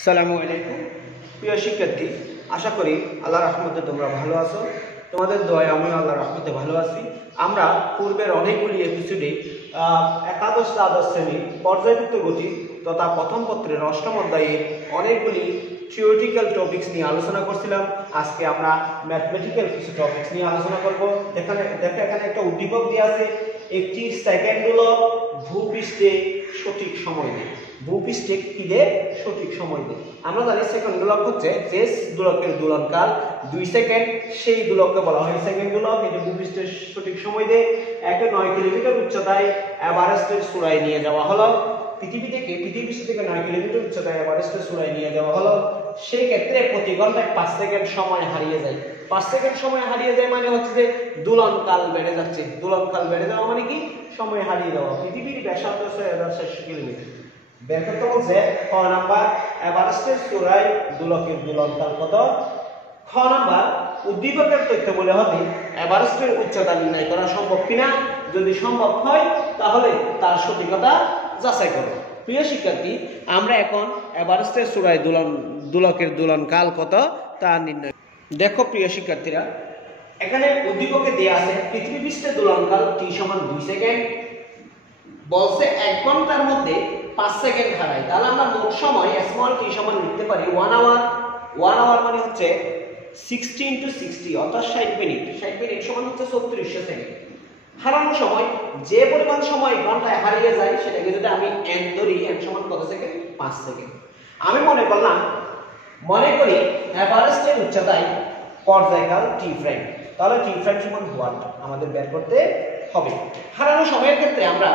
আসসালামু আলাইকুম প্রিয় শিক্ষার্থী, আশা করি আল্লাহর রহমতে তোমরা ভালো আছো। তোমাদের দোয়ায় আমিও আল্লাহর রহমতে ভালো আছি। আমরা পূর্বের অনেকগুলি এপিসোডে একাদশ দ্বাদশ শ্রেণীর পর্যায়বৃত্ত গতি তথা প্রথম পত্রের অষ্টম অধ্যায়ে অনেকগুলি থিওরিটিক্যাল টপিকস নিয়ে আলোচনা করছিলাম। আজকে আমরা ম্যাথমেটিক্যাল কিছু টপিকস নিয়ে আলোচনা করব। এখানে একটা উদ্দীপক দেওয়া আছে, একটি সেকেন্ড দোলক ভূপৃষ্ঠে সঠিক সময় দেয়। ভূপৃষ্ঠে কি দেয়? সঠিক সময় দেয়। আমরা জানি সেকেন্ড দোলক হচ্ছে যে দোলকের দোলনকাল 2 সেকেন্ড, সেই দোলককে বলা হয় সেকেন্ড দোলক। এটা ভূপৃষ্ঠের সঠিক সময় দেয়। 9 কিলোমিটার উচ্চতায় এভারেস্টের চূড়ায় নিয়ে যাওয়া হলো। পৃথিবী থেকে 9 কিলোমিটার উচ্চতায় এভারেস্টের চূড়ায় নিয়ে যাওয়া হলো। সেই ক্ষেত্রে প্রতি ঘন্টায় 5 সেকেন্ড সময় হারিয়ে যায়। 5 সেকেন্ড সময় হারিয়ে যায় মানে হচ্ছে যে দোলনকাল বেড়ে যাচ্ছে। দোলনকাল বেড়ে যাওয়া মানে কি? সময় হারিয়ে যাওয়া। পৃথিবীর ব্যাসার্ধ 6400 কিলোমিটার। বের করতে বলছে খ নাম্বার, এভারেস্টের চূড়ায় দোলকের দোলনকাল কত? খ নাম্বার, উদ্দীপকের তথ্য বলে হবে এভারেস্টের উচ্চতা নির্ণয় করা সম্ভব কিনা। যদি সম্ভব হয় তাহলে তার সঠিকতা যাচাই করো। প্রিয় শিক্ষার্থী, আমরা এখন এভারেস্টের চূড়ায় দোলকের দোলনকাল কত তা নির্ণয়। দেখো প্রিয় শিক্ষার্থীরা, এখানে উদ্দীপকে দেয়া আছে পৃথিবী পৃষ্ঠের দোলনকাল t = 2 সেকেন্ড। বলছে 1 ঘন্টার মধ্যে 5 সেকেন্ড হারায়। তাহলে আমরা মোট সময় স্মল t সমান লিখতে পারি 1 আওয়ার। 1 আওয়ার মানে হচ্ছে 60 * 60 অর্থাৎ 60 মিনিট। 60 মিনিট সমান হচ্ছে 3400 সেকেন্ড। হারানোর সময় যে পরিমাণ সময় ঘন্টায় হারিয়ে যায় সেটাকে যদি আমি n ধরি, n সমান কত সেকেন্ড? 5 সেকেন্ড। আমি মনে করি এভারেস্টের উচ্চতায় পর্যায়কাল t প্রাইম। তাহলে t প্রাইম সমান হোয়াট আমাদের বের করতে হবে। হারানো সময়ের ক্ষেত্রে আমরা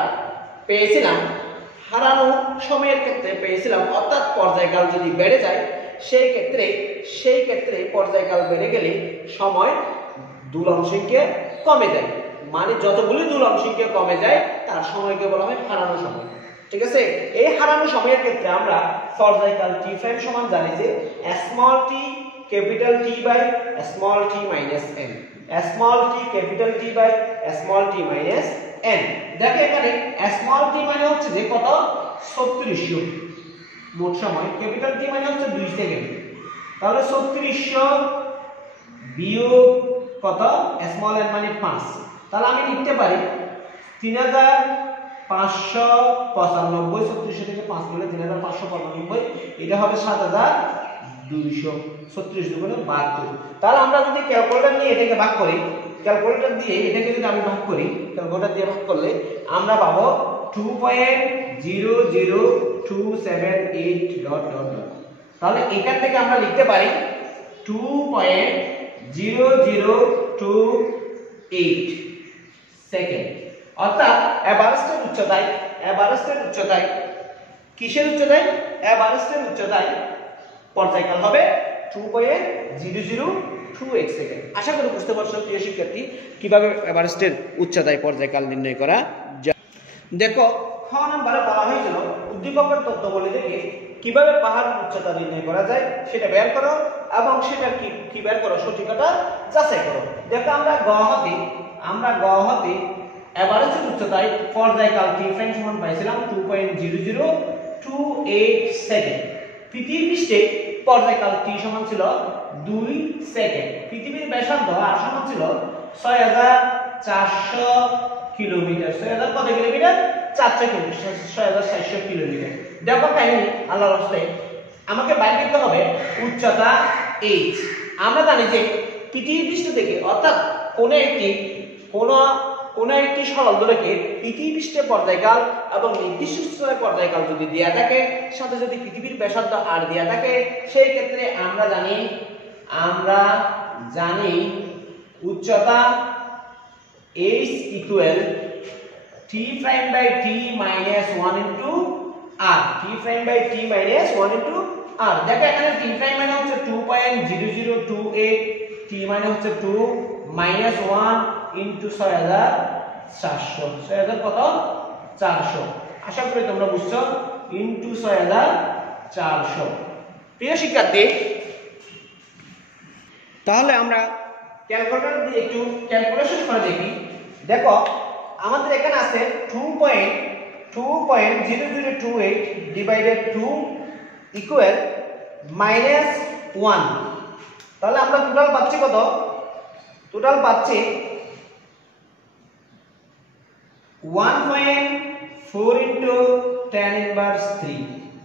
পেয়েছিলাম অর্থাৎ পর্যায়কাল যদি বেড়ে যায় সেই ক্ষেত্রে পর্যায়কাল বেড়ে গেলে সময় দোলন সংখ্যা কমে যায়। মানে যতগুলি দোলন সংখ্যা কমে যায় তার সময়কে বলা হয় হারানো সময়। ঠিক আছে? এই হারানো সময়ের ক্ষেত্রে আমরা পর্যায়কাল t প্রাইম সমান জানি যে small t capital T by small t minus n। Small t capital T by small t minus n। দেখো এখানে স্মল t মানে হচ্ছে যে কত? 3400 মোট সময়। ক্যাপিটাল T মানে হচ্ছে 2 সেকেন্ড। তাহলে 3400 বিয়োগ কত? স্মল n মানে 5। তাহলে আমি লিখতে পারি 3595। 3400 থেকে 5 গেলে 3595, এটা হবে 7200। 36 দুগুণে 72। তাহলে আমরা যদি ক্যালকুলেটর নিয়ে এটাকে ভাগ করি, ক্যালকুলেটর দিয়ে এটাকে যদি আমি ভাগ করি, ক্যালকুলেটর দিয়ে ভাগ করলে আমরা পাবো 2.00278 . তাহলে এখান থেকে আমরা লিখতে পারি 2.0028 সেকেন্ড। অর্থাৎ এভারেস্টের উচ্চতায় কিসের উচ্চতায়? এভারেস্টের উচ্চতায় পর্যায়কাল হবে 2.0028 সেকেন্ড। আশা করি বুঝতে পারছো প্রিয় শিক্ষার্থী কিভাবে এভারেস্টের উচ্চতায় পর্যায়কাল নির্ণয় করা যায়। দেখো খ নম্বরে বলা হয়েছিল উদ্দীপকের তথ্যাবলী থেকে কিভাবে পাহাড়ের উচ্চতা নির্ণয় করা যায় সেটা বের করো এবং সেটা কি বের করো সঠিকতা যাচাই করো। দেখো আমরা গ হতে এভারেস্টের উচ্চতায় পর্যায়কাল t প্রাইম সমান পাইছিলাম 2.0028 সেকেন্ড। পৃথিবী পৃষ্ঠে পর্যায়কাল t সমান ছিল 2 সেকেন্ড। পৃথিবীর ব্যাসার্ধ r সমান ছিল 6400 কিলোমিটার। 6000 কত কিলোমিটার? 400 কিলোমিটার। 6400 কিলোমিটার। দেখো কাহিনী আল্লাহর রাস্তে আমাকে বাইর করতে হবে উচ্চতা h। আমরা জানি যে পৃথিবী পৃষ্ঠ থেকে অর্থাৎ কোন একটি সরল দোলকের পৃথিবী পৃষ্ঠে পর্যায়কাল এবং নির্দিষ্ট উচ্চতায় পর্যায়কাল যদি দেয়া থাকে, সাথে যদি পৃথিবীর ব্যাসার্ধ r দেয়া থাকে, সেই ক্ষেত্রে আমরা জানি উচ্চতা h equal t prime by t minus 1 into r। t prime by t minus 1 into r। দেখো এখানে t প্রাইম মানে হচ্ছে 2.0028, t মানে হচ্ছে 2 মাইনাস 1 ইনটু 6400। 6000 কত? 400। আশা করি তোমরা বুঝছো। ইনটু 6400। প্রিয় শিক্ষার্থী, তাহলে আমরা ক্যালকুলেটর দিয়ে একটু ক্যালকুলেশন করে দেখি। দেখো আমাদের এখানে আছে 2.0028 ডিভাইডেড 2 ইকুয়াল -1, তাহলে আমরা টোটাল পাচ্ছি কত? টোটাল পাচ্ছি 1.4 into tan inverse 3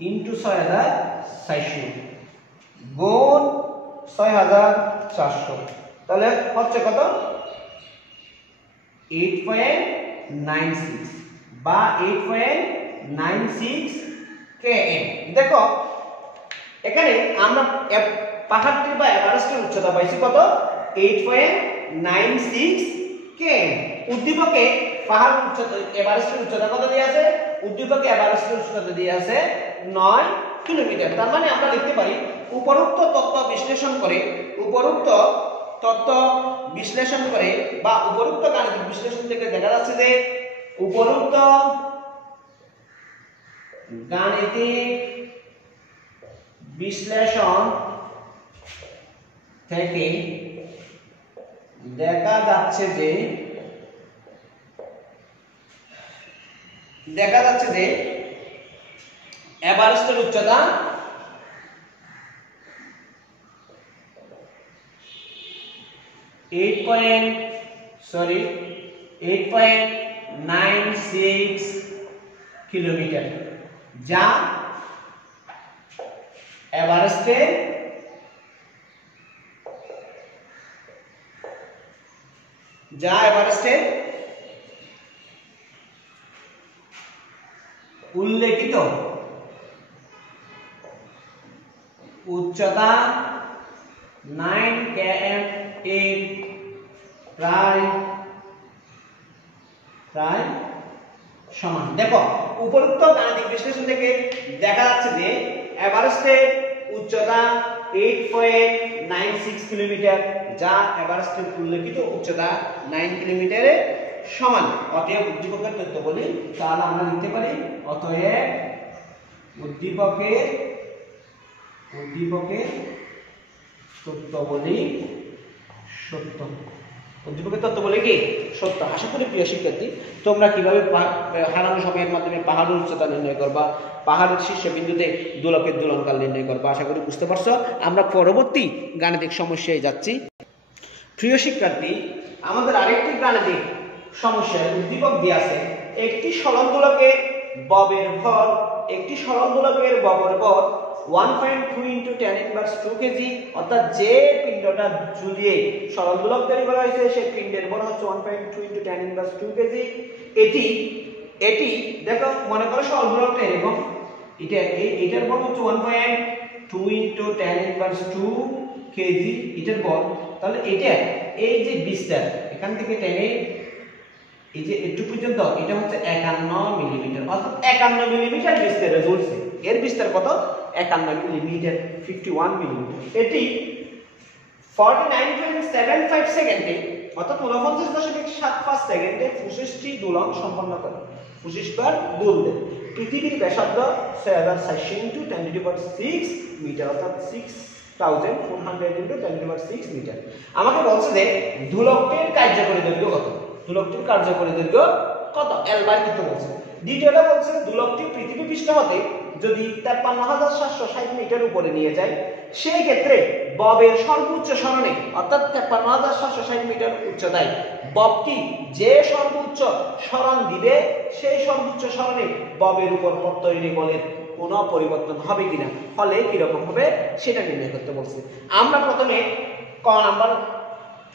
into 6400 গুণ 6400, তাহলে হচ্ছে কত? 8.96 বা 8.96 km। দেখো এখানে আমরা পাহাড়টির বা এভারেস্টের উচ্চতা পাইছি কত? 8.96 km। উদ্দীপকে পাহাড় উচ্চতা এভারেস্টের উচ্চতা কত দিয়ে আছে? উদ্দীপকে এভারেস্টের উচ্চতা দিয়ে আছে 9 কিলোমিটার। তার মানে আমরা লিখতে পারি উপরোক্ত তথ্য বিশ্লেষণ করে বা উপরোক্ত গাণিতিক বিশ্লেষণ থেকে দেখা যাচ্ছে যে উপরোক্ত গাণিতিক বিশ্লেষণ থেকে দেখা যাচ্ছে যে এভারেস্টের উচ্চতা 8.96 কিলোমিটার, যা এভারেস্টের উল্লেখিত উচ্চতা 9 km এর প্রায় সমান। দেখো উপরোক্ত গাণিতিক বিশ্লেষণ থেকে দেখা যাচ্ছে যে এভারেস্টের উচ্চতা 8.96 কিলোমিটার, যা এভারেস্টের উল্লেখিত উচ্চতা 9 কিলোমিটারের সমান। অতএব উদ্দীপকের তথ্য বলি, তাহলে আমরা লিখতে পারি অতএব উদ্দীপকের তথ্যাবলী সত্য। উদ্দীপকের তথ্যাবলী কি? সত্য। আশা করি প্রিয় শিক্ষার্থী তোমরা কিভাবে হারানো সময়ের মাধ্যমে পাহাড়ের উচ্চতা নির্ণয় করবা, পাহাড়ের শীর্ষবিন্দুতে দোলকের দোলনকাল নির্ণয় করবা, আশা করি বুঝতে পারছো। আমরা পরবর্তী গাণিতিক সমস্যায় যাচ্ছি। প্রিয় শিক্ষার্থী, আমাদের আরেকটি গাণিতিক সমস্যার উদ্দীপক দিয়ে আছে একটি সরল দোলকের ববের ভর 1.2 into tan inverse 2 কেজি, অর্থাৎ যে পিণ্ডটা ঝুলিয়ে সরল দোলক তৈরি করা হয়েছে সেই পিণ্ডের ভর হচ্ছে 1.2 into tan inverse 2 কেজি। এটি দেখো মনে করো সরল দোলকটা এরকম, এটার ভর হচ্ছে 1.2 into tan inverse 2 কেজি এটার ভর। তাহলে এটা এই যে বিস্তার এখান থেকে টেনে এই যে একটু পর্যন্ত এটা হচ্ছে 51 মিলিমিটার, অর্থাৎ 51 মিলিমিটার বিস্তারে ঝুলছে। এর বিস্তার কত? 51 মিলিমিটার, 51 মিলিমিটার। এটি 49.75 সেকেন্ডে অর্থাৎ 49.75 সেকেন্ডে 25টি দোলন সম্পন্ন করে। 25 বার দোল দেয়। পৃথিবীর ব্যাসার্ধ 6400 into 10⁶ মিটার, অর্থাৎ 6400 into 10⁶ মিটার। আমাকে বলছে যে দোলকটির কার্যকরী দৈর্ঘ্য কত? দোলকটির কার্যকরী দৈর্ঘ্য কত? এল বাই করতে বলছে। দ্বিতীয়টা বলছে দোলকটি পৃথিবী পৃষ্ঠ হতে যদি 53,760 মিটার উপরে নিয়ে যায়, সেই ক্ষেত্রে ববের সর্বোচ্চ সরণে অর্থাৎ 53,760 মিটার উচ্চতায় ববটি যে সর্বোচ্চ সরণ দিবে সেই সর্বোচ্চ সরণে ববের উপর প্রত্যয়ী বলের কোনো পরিবর্তন হবে কিনা, ফলে কিরকম হবে সেটা নির্ণয় করতে বলছে। আমরা প্রথমে ক নাম্বার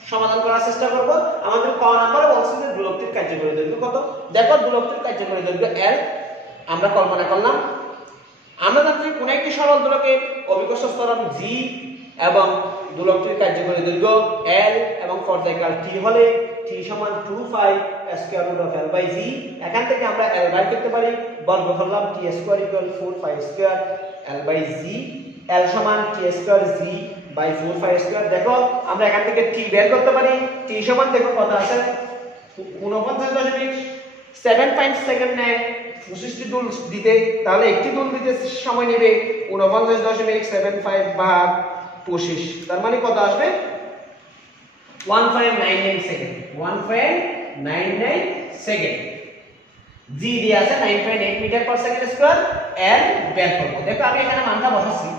সমাধান করার চেষ্টা করব। আমাদের ক নাম্বারে বলছে যে দোলকটির কার্যকরী দৈর্ঘ্য কত। দেখো দোলকটির কার্যকরী দৈর্ঘ্য L আমরা কল্পনা করলাম। আমরা জানি কোন একটি সরল দোলকের অভিকর্ষ ত্বরণ G এবং দোলকটির কার্যকরী দৈর্ঘ্য L এবং পর্যায়কাল T হলে T সমান 2π square root of L by G। এখান থেকে আমরা L বাই করতে পারি, বর্গ করলাম T square equal 4π square L by G। L সমান T square G by 4π square. দেখো আমরা এখান থেকে T বের করতে পারি। T সমান দেখো কত আছে? 49.75 সেকেন্ড নেয় 25টি দুল দিতে, তাহলে একটি দুল দিতে সময় নেবে 49.75 ভাগ 25, তার মানে কত আসবে? 1.99 সেকেন্ড। 1.99 সেকেন্ড। G দিয়ে আছে 9.8 metre per second square. L বের করব। দেখো আমি এখানে মানটা বসাচ্ছি।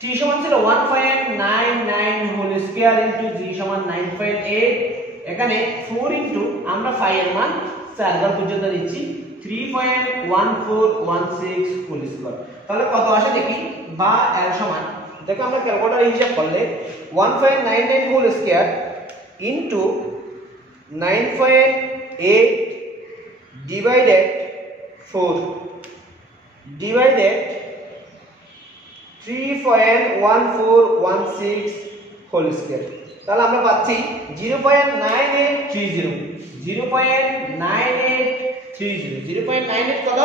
T t সমান ছিল 1.99 হোল স্কয়ার ইনটু g সমান 9.8 এখানে 4 ইনটু আমরা phi এর মান 4 বার পর্যন্ত দিচ্ছি 3.1416 হোল স্কয়ার। তাহলে কত আসে দেখি, বা l সমান, দেখো আমরা ক্যালকুলেটর হিসাব করলে 1.99 হোল স্কয়ার ইনটু 9.8 ডিভাইডেড 4 ডিভাইডেড 3.1416 হোল স্কয়ার। তাহলে আমরা পাচ্ছি 0.9830 0.98 কত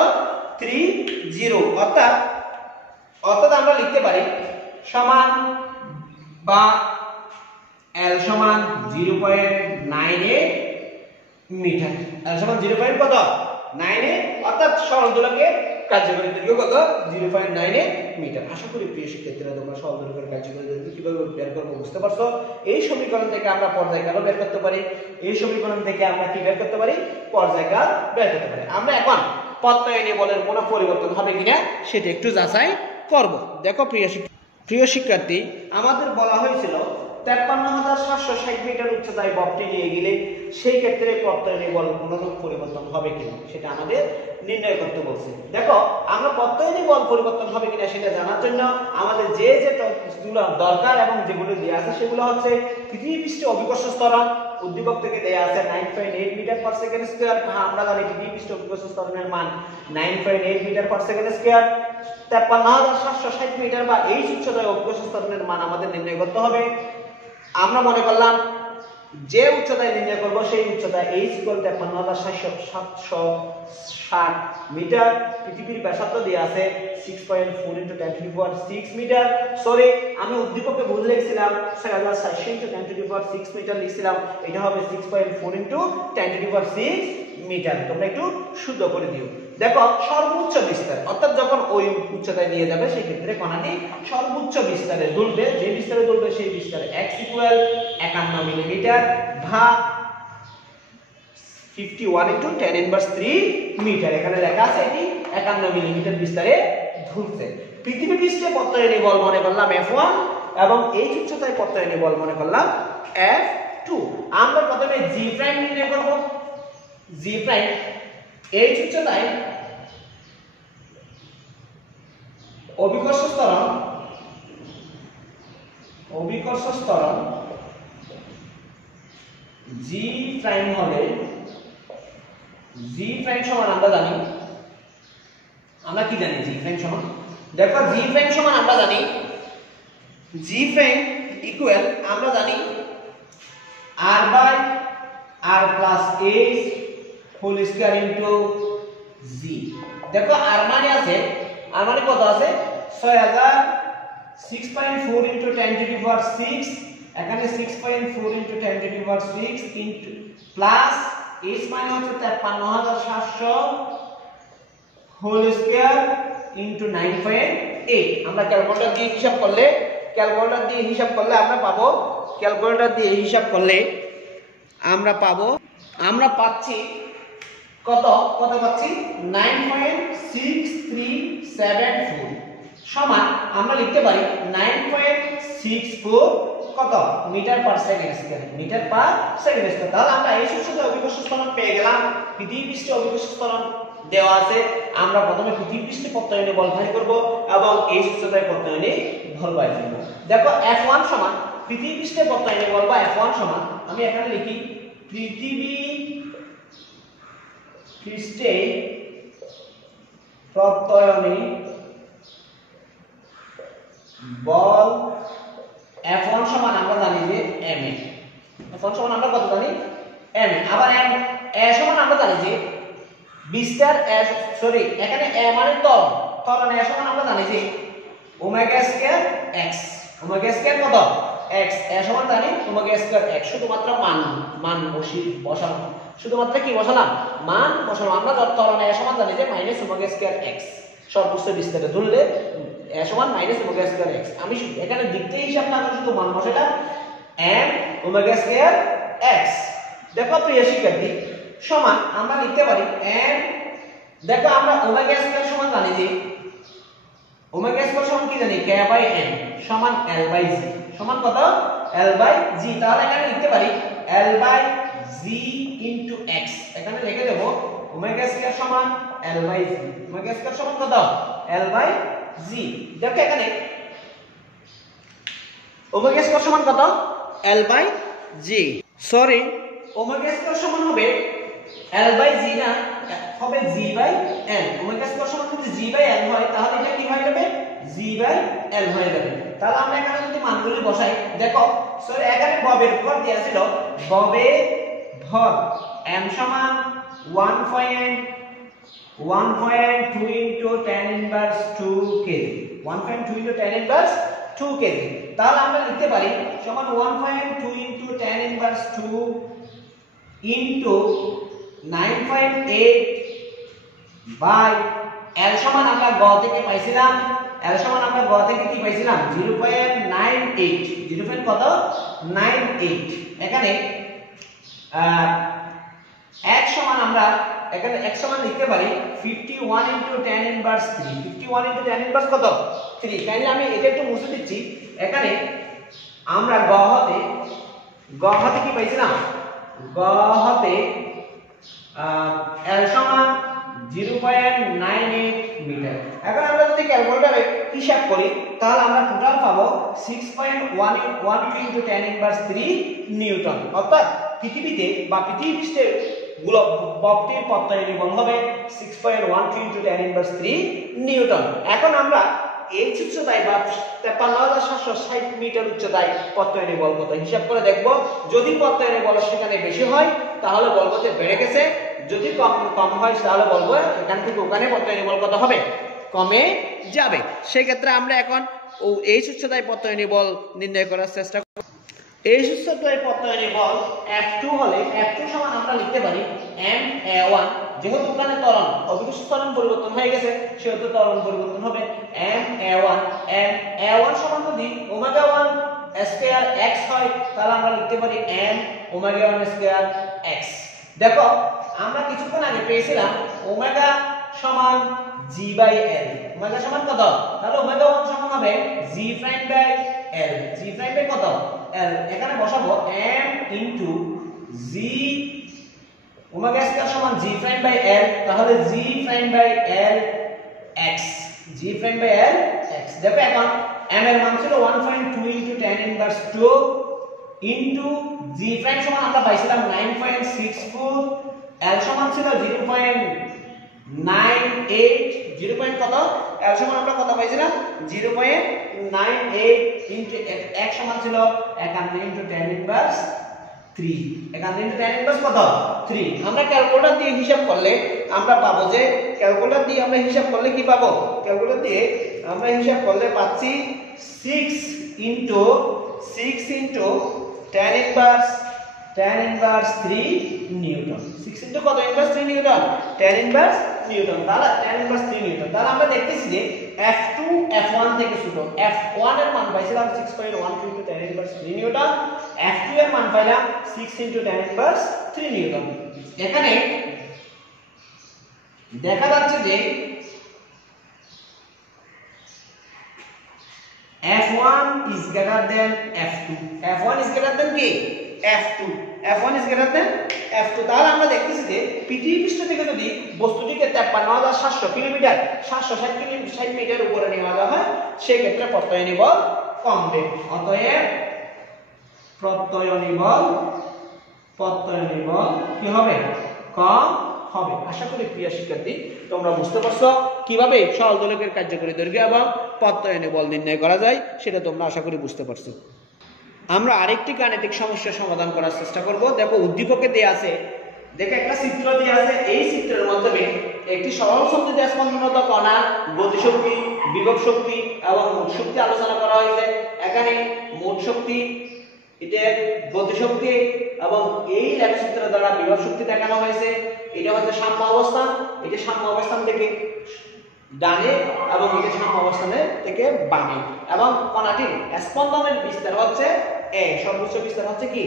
30 অর্থাৎ আমরা লিখতে পারি সমান বা l সমান 0.98 মিটার। l সমান 0.98 অর্থাৎ সরল দোলকের কার্যকরী দৈর্ঘ্য কত 0.98 মিটার। আশা করি প্রিয় শিক্ষার্থীরা তোমরা সরল দোলকের কার্যকরী দৈর্ঘ্য কিভাবে বের করব বুঝতে পারছো। এই সমীকরণ থেকে আমরা পর্যায়কাল বের করতে পারি, এই সমীকরণ থেকে আমরা কি বের করতে পারি, পর্যায়কাল বের করতে পারি। আমরা এখন প্রত্যয়নী বলের কোনো পরিবর্তন হবে কিনা সেটা একটু যাচাই করব। দেখো প্রিয় শিক্ষার্থী, আমাদের বলা হয়েছিল 53,760 মিটার উচ্চতায় বলটি নিয়ে গেলে সেই ক্ষেত্রে প্রত্যয়নী বল কোনরূপ পরিবর্তন হবে কিনা সেটা আমাদের নির্ণয় করতে বলছে। দেখো আমরা প্রত্যয়নী বল পরিবর্তন হবে কিনা সেটা জানার জন্য আমাদের যে টপিকগুলো দরকার এবং যেগুলো দেয়া আছে সেগুলো হচ্ছে পৃথিবী পৃষ্ঠে অভিকর্ষ ত্বরণ উদ্দীপক থেকে দেয়া আছে 9.8 মিটার পার সেকেন্ড স্কয়ার। আমরা জানি পৃথিবী পৃষ্ঠে অভিকর্ষ ত্বরণের মান 9.8 metre per second square. 53,760 metre বা এই উচ্চতায় অভিকর্ষ ত্বরণের মান আমাদের নির্ণয় করতে হবে। আমরা মনে করলাম যে উচ্চতায় নির্ণয় করব সেই উচ্চতায় h = 53,760 মিটার। পৃথিবীর ব্যাসার্ধ দেয়া আছে 6.4 × 10⁶ মিটার। সরি, আমি উদ্দীপকে ভুল লিখছিলাম, 6,400 × 10⁶ মিটার লিখছিলাম, এটা হবে 6.4 × 10⁶ মিটার। তোমরা একটু শুদ্ধ করে দিও। দেখো সর্বোচ্চ বিস্তার অর্থাৎ যখন ওই উচ্চতায় নিয়ে যাবে সেই ক্ষেত্রে কণাটি সর্বোচ্চ বিস্তারে দুলবে, যে বিস্তারে দুলবে সেই বিস্তারে x = 51 মিলিমিটার ভাগ 51 × 10⁻³ মিটার। এখানে লেখা আছে এটি 51 মিলিমিটার বিস্তারে দুলছে। পৃথিবী পৃষ্ঠে প্রত্যয়নী বল মনে করলাম F1 এবং এই উচ্চতায় প্রত্যয়নী বল মনে করলাম F2। আমরা প্রথমে g প্রাইম নির্ণয় করব। g প্রাইম এই উচ্চতায় অভিকর্ষ ত্বরণ g প্রাইম হলে g প্রাইম সমান আমরা জানি, আমরা কি জানি g প্রাইম সমান, দেখো g প্রাইম সমান আমরা জানি g প্রাইম ইকুয়াল আমরা জানি r/r + h whole square into g। দেখো r মানে আছে, r মানে কত আছে 6.4 × 10⁶, এখানে 6.4 × 10⁶ ইনটু প্লাস h মানে হচ্ছে 53,700 হোল স্কয়ার ইনটু 9.8। আমরা ক্যালকুলেটর দিয়ে হিসাব করলে আমরা পাচ্ছি কত পাচ্ছি 9.6374 সমান আমরা লিখতে পারি 9.64 কত metre per second square, metre per second square. তাহলে আমরা এই উচ্চতায় অভিকর্ষ ত্বরণ পেয়ে গেলাম। পৃথিবী পৃষ্ঠে অভিকর্ষ ত্বরণ দেওয়া আছে, আমরা প্রথমে পৃথিবী পৃষ্ঠে প্রত্যয়নী বল বের করব এবং এই উচ্চতায় প্রত্যয়নী বল বের করব। দেখো F1 সমান পৃথিবী পৃষ্ঠে প্রত্যয়নী বল বা F1 সমান, আমি এখানে লিখি পৃথিবী পৃষ্ঠে প্রত্যয়নী বল F1 সমান আমরা জানি যে ma। F1 সমান আমরা কত জানি ma। আবার a সমান আমরা জানি যে বিস্তার সরি এখানে a মানে ত্বরণ a সমান আমরা জানি যে omega square x। Omega square কত x, a সমান জানি ওমেগা স্কয়ার x। শুধুমাত্র মান বসানো, শুধুমাত্র কি বসালাম মান বসানো। আমরা ত্বরণ a সমান জানি যে মাইনাস ওমেগা স্কয়ার x, সর্বোচ্চ বিস্তারে তুললে a সমান মাইনাস ওমেগা স্কয়ার x। আমি এখানে দিকতে হিসাব না করে শুধু মান বসালাম m ওমেগা স্কয়ার x। দেখো প্রিয় শিক্ষার্থী সমান আমরা লিখতে পারি m, দেখো আমরা ওমেগা স্কয়ার সমান জানি যে ওমেগা স্কয়ার সমান কি জানি k বাই m সমান l বাই g সমান কত l বাই g। তাহলে এখানে লিখতে পারি l by g into x। এখানে লিখে দেব ওমেগা স্কয়ার সমান l by g। Omega square সমান কত l বাই g। দেখো এখানে ওমেগা স্কয়ার সমান কত l by g। Sorry omega square সমান হবে l বাই g না, হবে g by l। Omega square সমান যদি g বাই l হয় তাহলে এটা কি হয়ে যাবে g বাই l হয়ে যাবে। তাহলে আমরা এখানে যদি মানগুলি বসাই দেখো সরি এখানে ববের ভর দেয়া ছিল, ববের ভর m সমান 1.2 into 10 inverse 2 kg 1.2 into 10 inverse 2 kg। তাহলে আমরা লিখতে পারি সমান 1.2 into 10 inverse 2 into 9.8 by l সমান আমরা গ থেকে পাইছিলাম, l সমান আমরা গ থেকে কি পাইছিলাম 0.98 কত 98। এখানে x সমান আমরা এখানে x সমান লিখতে পারি 51 into 10 inverse 3 51 into 10 inverse কত 3। তাইলে আমি এটা একটু মুছে দিচ্ছি। এখানে আমরা গ হতে কি পাইছিলাম গ হতে l সমান 0.98 মিটার। এখন আমরা যদি ক্যালকুলেটরে হিসাব করি তাহলে আমরা টোটাল পাবো 6.1 into 10 inverse 3 নিউটন। অর্থাৎ পৃথিবীতে বা পৃথিবীতে ববটির প্রত্যয়নী বল হবে 6.1 into 10 inverse 3 নিউটন। এখন আমরা এই উচ্চতায় বা 53,760 মিটার উচ্চতায় প্রত্যয়নী বল কত হিসাব করে দেখব। যদি প্রত্যয়নী বল সেখানে বেশি হয় তাহলে বল কত বেড়ে গেছে, যদি কম হয় তাহলে বলবো এখান থেকে ওখানে প্রত্যয়নী বল কত হবে কমে যাবে। সেই ক্ষেত্রে আমরা এখন এই উচ্চতায় প্রত্যয়নী বল নির্ণয় করার চেষ্টা করব। এই উচ্চতায় প্রত্যয়নী বল F2 হলে F2 সমান আমরা লিখতে পারি ma1, যেহেতু ওখানে ত্বরণ অভিকর্ষ ত্বরণ পরিবর্তন হয়ে গেছে সেহেতু ত্বরণ পরিবর্তন হবে ma1 সমান যদি ওমেগা1 স্কয়ার x হয় তাহলে আমরা লিখতে পারি m ওমেগা1 স্কয়ার x। দেখো আমরা কিছুক্ষণ আগে পেয়েছিলাম ওমেগা সমান g বাই l। ওমেগা সমান কত, তাহলে ওমেগা1 সমান হবে g prime by l। g prime by কত l। এখানে বসাবো m into g omega square সমান g প্রাইম বাই l, তাহলে g prime by l x g prime by l x। দেখো এখন m এর মান ছিল 1.2 into 10 inverse 2 into g prime সমান আমরা পাইছিলাম 9.64, l সমান ছিল 0.98 কত l সমান আমরা কত পাইছিলাম 0.98 ইনটু x সমান ছিল 51 into 10 inverse 3 51 into 10 inverse কত 3। আমরা ক্যালকুলেটর দিয়ে হিসাব করলে আমরা পাবো যে ক্যালকুলেটর দিয়ে আমরা হিসাব করলে কি পাবো, ক্যালকুলেটর দিয়ে আমরা হিসাব করলে পাচ্ছি 6 into 10 inverse 3 নিউটন। 6 into কত ইনভার্স 3 নিউটন 10 inverse নিউটন। তাহলে 10 inverse 3 নিউটন। তাহলে আমরা দেখতেছি যে F2 F1 থেকে ছোট। F1 এর মান পাইছিলাম 6.1 into 10 inverse 3 নিউটন, F2 এর মান পাইলাম 6 into 10 inverse 3 নিউটন। এখানে দেখা যাচ্ছে যে F1 is greater than F2। F1 is greater than কি F2। F1 is greater than F2। তাহলে আমরা দেখতেছি যে পৃথিবী পৃষ্ঠ থেকে যদি বস্তুটিকে 53,700 কিলোমিটার 760 মিটার উপরে নিয়ে যাওয়া হয় সেই ক্ষেত্রে প্রত্যয়নী বল কমবে। অতএব প্রত্যয়নী বল কি হবে কম হবে। আশা করি প্রিয় শিক্ষার্থী তোমরা বুঝতে পারছো কিভাবে সরল দোলকের কার্যকরী দৈর্ঘ্য এবং প্রত্যয়নী বল নির্ণয় করা যায়, সেটা তোমরা আশা করি বুঝতে পারছো। আমরা আরেকটি গাণিতিক সমস্যার সমাধান করার চেষ্টা করব। দেখো উদ্দীপকে দেয়া আছে, দেখো একটা চিত্র দেয়া আছে। এই চিত্রের মাধ্যমে একটি সরল শক্তিতে স্পন্দনরত কণার গতিশক্তি, বিভব শক্তি এবং মোট শক্তি আলোচনা করা হয়েছে। এখানে মোট শক্তি, এটা গতিশক্তি এবং এই লেখচিত্রের দ্বারা বিভব শক্তি দেখানো হয়েছে। এটা হচ্ছে সাম্য অবস্থান, এটা সাম্য অবস্থান থেকে ডানে এবং এটা সাম্য অবস্থানে থেকে বামে, এবং কণাটির স্পন্দনের বিস্তার হচ্ছে a, সর্বোচ্চ বিস্তার হচ্ছে কি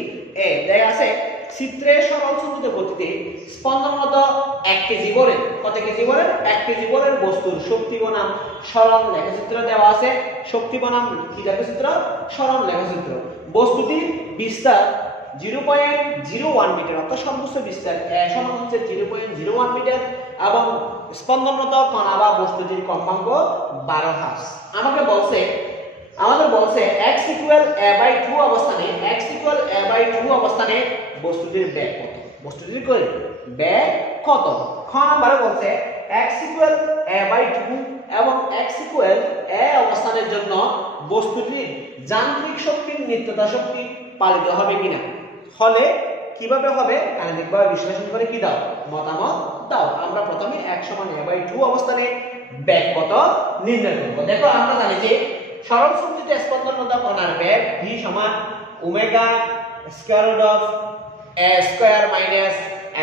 a। দেখা আছে চিত্রে সরল সঞ্চিত গতিতে স্পন্দনরত 1 কেজি বলের কত কেজি বলের 1 কেজি বলের বস্তুর শক্তি বনাম সরল লেখচিত্র দেওয়া আছে। শক্তি বনাম কি লেখচিত্র? সরল লেখচিত্র। বস্তুটির বিস্তার 0.01 মিটার, অর্থাৎ সর্বোচ্চ বিস্তার সমান হচ্ছে 0.01 মিটার এবং স্পন্দনরত কণা বা বস্তুটির কম্পাঙ্ক 12 হার্জ। আমাদের বলছে x = a/2 অবস্থানে অবস্থানে বস্তুটির বেগ কত? বস্তুটির বেগ কত? খ নম্বরে বলছে x = a/2 এবং x = a অবস্থানের জন্য বস্তুটির যান্ত্রিক শক্তির নিত্যতা শক্তি পালিত হবে কিনা। হলে কিভাবে হবে গাণিতিকভাবে বিশ্লেষণ করে কি দাও? মতামত দাও। আমরা প্রথমে x = a/2 অবস্থানে বেগ কত নির্ণয় করব। দেখো আমরা জানি যে সরল সঞ্চিত স্পন্দনরত কণার বেগ v = omega square root of a square minus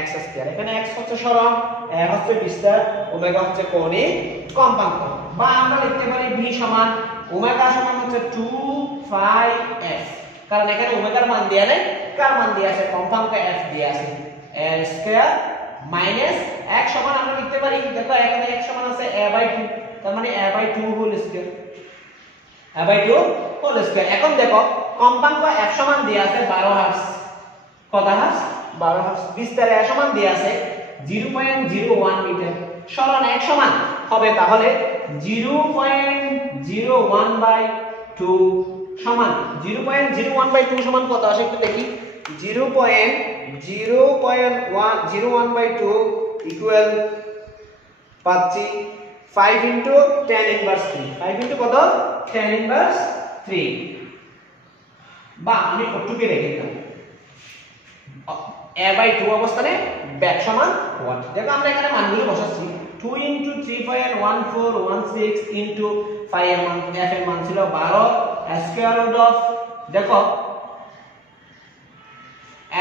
x square. এখানে x হচ্ছে সরণ, a হচ্ছে বিস্তার, ওমেগা হচ্ছে কৌণিক কম্পাঙ্ক। বা আমরা লিখতে পারি v = ওমেগা হচ্ছে 2πf, কারণ এখানে ওমেগার মান দেয়া নেই, কার মান দেয়া আছে? কম্পাঙ্ক f দেয়া আছে। a স্কয়ার মাইনাস x আমরা লিখতে পারি, দেখো এখানে x আছে a/2, তার মানে a/2 whole square, a/2 whole square. এখন দেখো কম্পাঙ্ক f সমান দেয়া আছে 12 হার্জ। কত হার্জ? 12 হার্জ। বিস্তার a সমান দেয়া আছে 0.01 মিটার। সরণ x সমান হবে তাহলে 0.01/2 সমান 0.01/2 সমান কত আসে একটু দেখি। 0.01/2 ইকুয়াল পাচ্ছি 5 * 10⁻³ 5 * কত? 10⁻³ বা আমি কতটুকু রেখে দিলাম a/2 অবস্থানে বেগ সমান ওয়াট। দেখো আমরা এখানে মানগুলো বসাচ্ছি 2 * 3.1416 * 5 এর মান, f এর মান ছিল 12 স্কয়ার রুট অফ, দেখো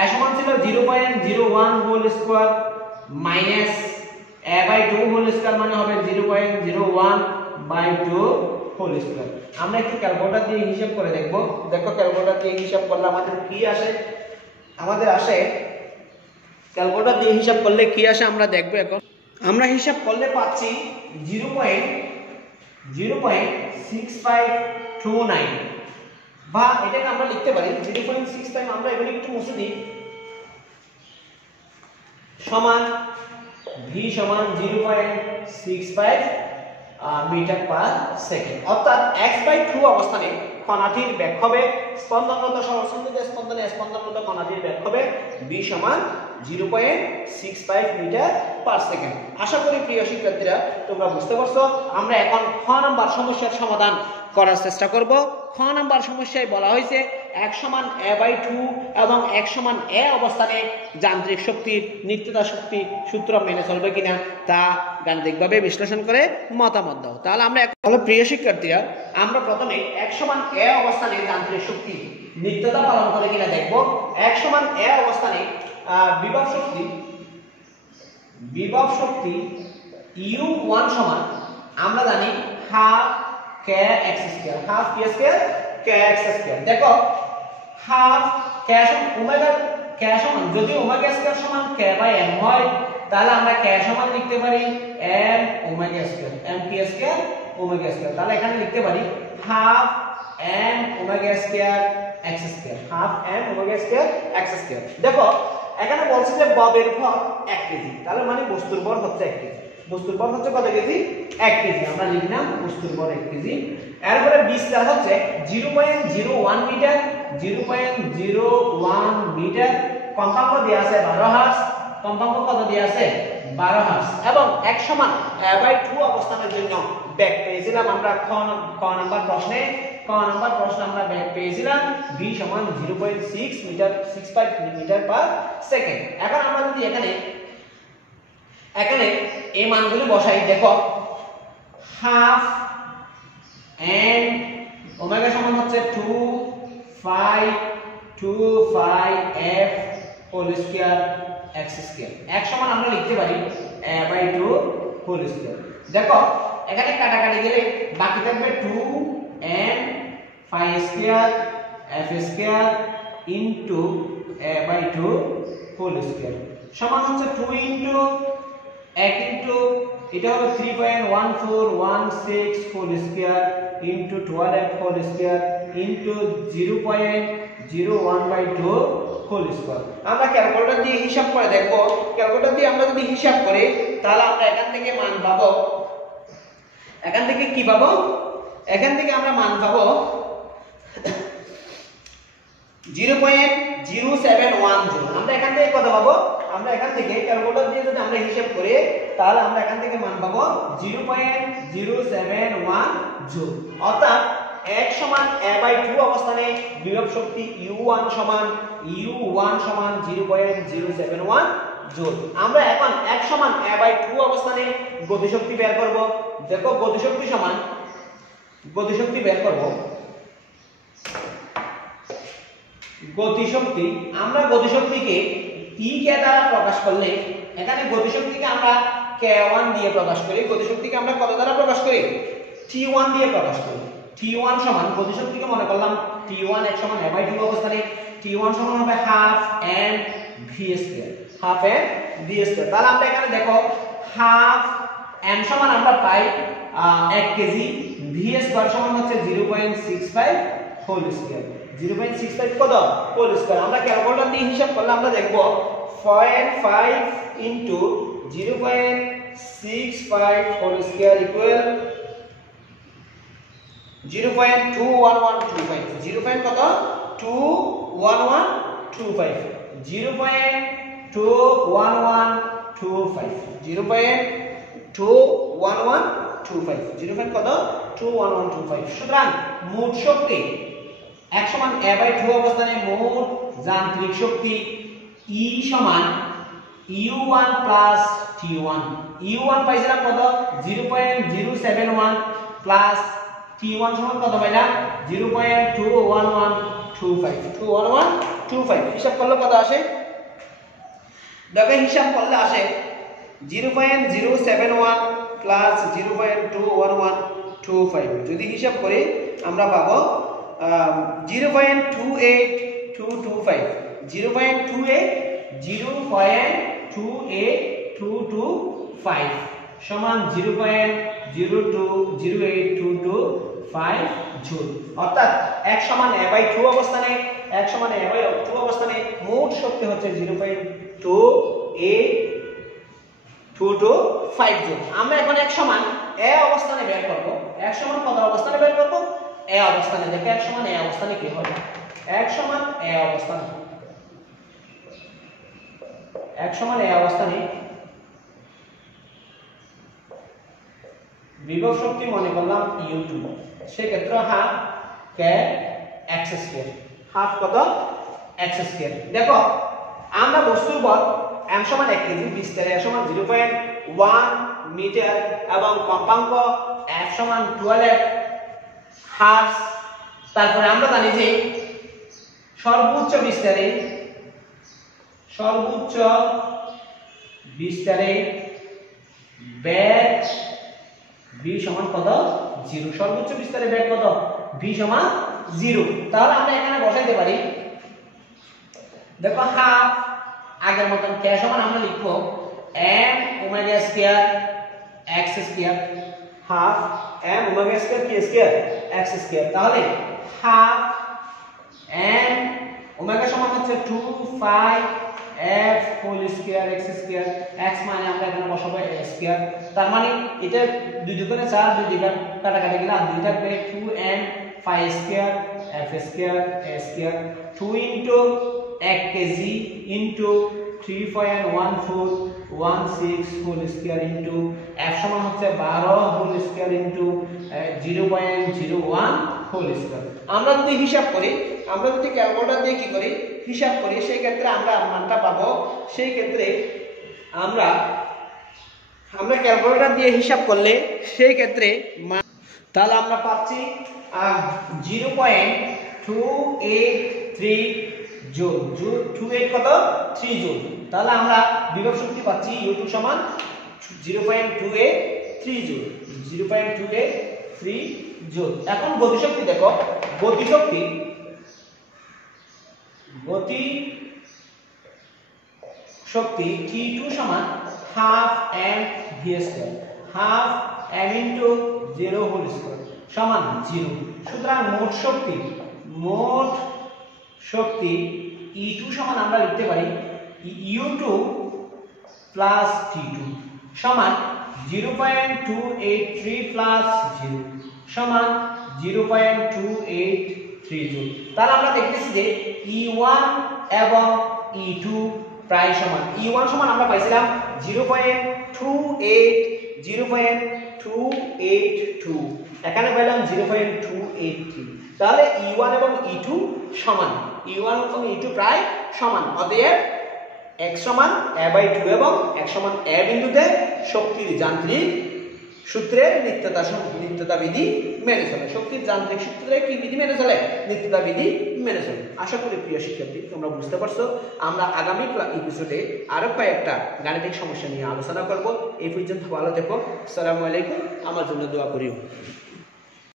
a সমান ছিল 0.01 whole square minus a/2 whole square মানে হবে 0.01/2 হোল স্কয়ার। আমরা একটু ক্যালকুলেটর দিয়ে হিসাব করে দেখব। দেখো ক্যালকুলেটর দিয়ে হিসাব করলে আমাদের কি আসে? আমাদের আসে ক্যালকুলেটর দিয়ে হিসাব করলে কি আসে আমরা দেখব। এখন আমরা হিসাব করলে পাচ্ছি 0.6529 বা এটাকে আমরা লিখতে পারি 0.65, আমরা এগুলো একটু মুছে দিই, সমান v = 0.65 মিটার পার সেকেন্ড। অর্থাৎ x/2 অবস্থানে কণাটির বেগ হবে স্পন্দনরত সরল সঞ্চিত স্পন্দনরত কণাটির বেগ হবে v = 0.65 মিটার পার সেকেন্ড। আশা করি প্রিয় শিক্ষার্থীরা তোমরা বুঝতে পারছো। আমরা এখন খ নাম্বার সমস্যার সমাধান করার চেষ্টা করব। খ নাম্বার সমস্যায় বলা হয়েছে x = a/2 এবং x = a অবস্থানে যান্ত্রিক শক্তির নিত্যতা শক্তি সূত্র মেনে চলবে কিনা তা গাণিতিকভাবে বিশ্লেষণ করে মতামত দাও। তাহলে আমরা প্রিয় শিক্ষার্থীরা আমরা প্রথমে x = a অবস্থানে যান্ত্রিক শক্তি নিত্যতা পালন করে কিনা দেখব। x = a অবস্থানে বিভব শক্তি U1 সমান আমরা জানি half kx square, half k square kx square. দেখো হাফ k সমান ওমেগা k সমান যদি ওমেগা স্কয়ার সমান k/m হয় তাহলে আমরা k সমান লিখতে পারি m omega square, m k square omega square. তাহলে এখানে লিখতে পারি half m omega square x square, half m omega square x square. দেখো এখানে বলছে যে ববের ভর 1 কেজি, তাহলে মানে বস্তুর ভর হচ্ছে 1 কেজি। বস্তুর ভর হচ্ছে কত কেজি? 1 কেজি। আমরা লিখলাম বস্তুর ভর 1 কেজি। এরপরে বিস্তার হচ্ছে 0.01 মিটার, 0.01 মিটার। কম্পাঙ্ক দেয়া আছে 12 হার্জ। কম্পাঙ্ক কত দেয়া আছে? 12 হার্জ। এবং x = a/2 অবস্থানের জন্য বেগ পেয়েছিলাম আমরা ক নাম্বার প্রশ্নে আমরা বেগ পেয়েছিলাম v = 0.65 মিটার পার সেকেন্ড। এখন আমরা যদি এখানে এই মানগুলো বসাই, দেখো হাফ n ওমেগা সমান হচ্ছে 2πf whole square x square. x সমান আমরা লিখতে পারি a/2 হোল স্কয়ার। দেখো এখানে কাটাকাটি গেলে বাকি থাকবে 2n phi square f square a/2 whole square সমান হচ্ছে 2 ইনটু 1 ইনটু এটা হবে 3.1416 whole square into 12 whole square into 0.01/2 whole square. আমরা ক্যালকুলেটর দিয়ে হিসাব করে দেখব। ক্যালকুলেটর দিয়ে আমরা যদি হিসাব করি তাহলে আমরা এখান থেকে মান পাবো, এখান থেকে কি পাবো, এখান থেকে আমরা মান পাবো 0.071 জুল। আমরা এখান থেকে কত পাবো, আমরা এখান থেকে ক্যালকুলেটর দিয়ে যদি আমরা হিসাব করি তাহলে আমরা এখান থেকে মান পাবো 0.071 জুল। অর্থাৎ 1 সমান a/2 অবস্থানে বিভব শক্তি U1 সমান 0.071 জুল। আমরা এখন 1 সমান a/2 অবস্থানে গতিশক্তি বের করব। দেখো গতিশক্তি সমান, গতিশক্তি বের করব, গতিশক্তি আমরা গতিশক্তিকে টি কে দ্বারা প্রকাশ করলে, এখানে গতিশক্তিকে আমরা k1 দিয়ে প্রকাশ করি, গতিশক্তিকে আমরা কত দ্বারা প্রকাশ করি, t1 দিয়ে প্রকাশ করি। t1 সমান গতিশক্তিকে মনে করলাম t1 এক সমান a/2 অবস্থানে t1 সমান হবে half m v square, half m v square. তাহলে আমরা এখানে দেখো হাফ m সমান আমরা পাই 1 কেজি, v স্কয়ার সমান হচ্ছে 0.65 হোল স্কয়ার, 0.65 কত হোল স্কয়ার। আমরা ক্যালকুলেটর দিয়ে হিসাব করলে আমরা দেখব 0.5 ইনটু 0.65 হোল স্কয়ার ইকুয়াল 0.21125, 0. কত 21125, 0.21125, 0.21125, 0. কত 21125। সুতরাং মোট শক্তি 1 সমান a/2 অবস্থানে মোট যান্ত্রিক শক্তি E সমান U1 প্লাস T1। U1 পাইছিলাম কত 0.071 প্লাস T1 সমান কত পাইলাম 0.21125, 21125। হিসাব করলে কত আসে, দেখো হিসাব করলে আসে 0.071 প্লাস 0.21125। যদি হিসাব করি আমরা পাবো 0.28225, 0.28225 সমান 0.0208225 জুল। অর্থাৎ 1 সমান a/2 অবস্থানে, 1 সমান a/2 অবস্থানে মোট শক্তি হচ্ছে 0.28225 জুল। আমরা এখন 1 সমান a অবস্থানে বের করব। 1 সমান কত অবস্থানে বের করব, a অবস্থানে। দেখো 1 সমান a অবস্থানে কি হবে, 1 সমান a অবস্থানে, 1 সমান a অবস্থানে বিভব শক্তি মনে করলাম U2, সেই ক্ষেত্রে half k x square, half কত x স্কয়ার। দেখো আমরা বস্তুর বল m সমান 1 কেজি, বিস্তার f সমান 0.1 মিটার এবং কম্পাঙ্ক f সমান 12 হার্টজ। তারপরে আমরা জানি যে সর্বোচ্চ বিস্তারে বেগ v সমান কত 0, সর্বোচ্চ বিস্তারে বেগ কত v সমান 0। তাহলে আমরা এখানে বসাইতে পারি, দেখো হাফ আগের মতন k সমান আমরা লিখব m omega square x square, half m omega square k square x square. তাহলে হাফ m ওমেগা সমান হচ্ছে 2 pi f whole square x square, x মানে আমরা এখানে বসাবো a স্কয়ার। তার মানে এটা 2 দুগুণে 4, 2 দিকে কাটাকাটি গেলে আর 2 থাকবে 2m pi square f square a square, 2 into 1 KG into 3.1416 whole square into f সমান হচ্ছে 12 whole square into 0.01 whole square. আমরা যদি হিসাব করি, আমরা যদি ক্যালকুলেটর দিয়ে কি করি হিসাব করি, সেই ক্ষেত্রে আমরা মানটা পাবো। সেই ক্ষেত্রে আমরা ক্যালকুলেটর দিয়ে হিসাব করলে সেই ক্ষেত্রে তাহলে আমরা পাচ্ছি 0.283 জুল, 28 কত 3 জুল। তাহলে আমরা বিভব শক্তি পাচ্ছি U2 সমান 0.283 জুল, 0.283 জুল। এখন গতিশক্তি দেখো, গতিশক্তি শক্তি T2 সমান half m v square, half m into 0 whole square সমান 0। সুতরাং মোট শক্তি E2 সমান আমরা লিখতে পারি U2 প্লাস T2 সমান 0.283 প্লাস 0 সমান 0.283 জুল। তাহলে আমরা দেখতেছি যে E1 এবং E2 প্রায় সমান। E1 সমান আমরা পাইছিলাম 0.282, এখানে পেলাম 0.283। তাহলে E1 এবং E2 সমান, E1 এবং E2 প্রায় সমান। অতএব x সমান a/2 এবং x সমান a বিন্দুতে শক্তির যান্ত্রিক সূত্রের নিত্যতা বিধি মেনে চলে। শক্তির যান্ত্রিক সূত্রে কি বিধি মেনে চলে? নিত্যতা বিধি মেনে চলে। আশা করি প্রিয় শিক্ষার্থী তোমরা বুঝতে পারছো। আমরা আগামী এপিসোডে আরো কয়েকটা গাণিতিক সমস্যা নিয়ে আলোচনা করব। এই পর্যন্ত ভালো থেকো। আসসালামু আলাইকুম। আমার জন্য দোয়া করিও।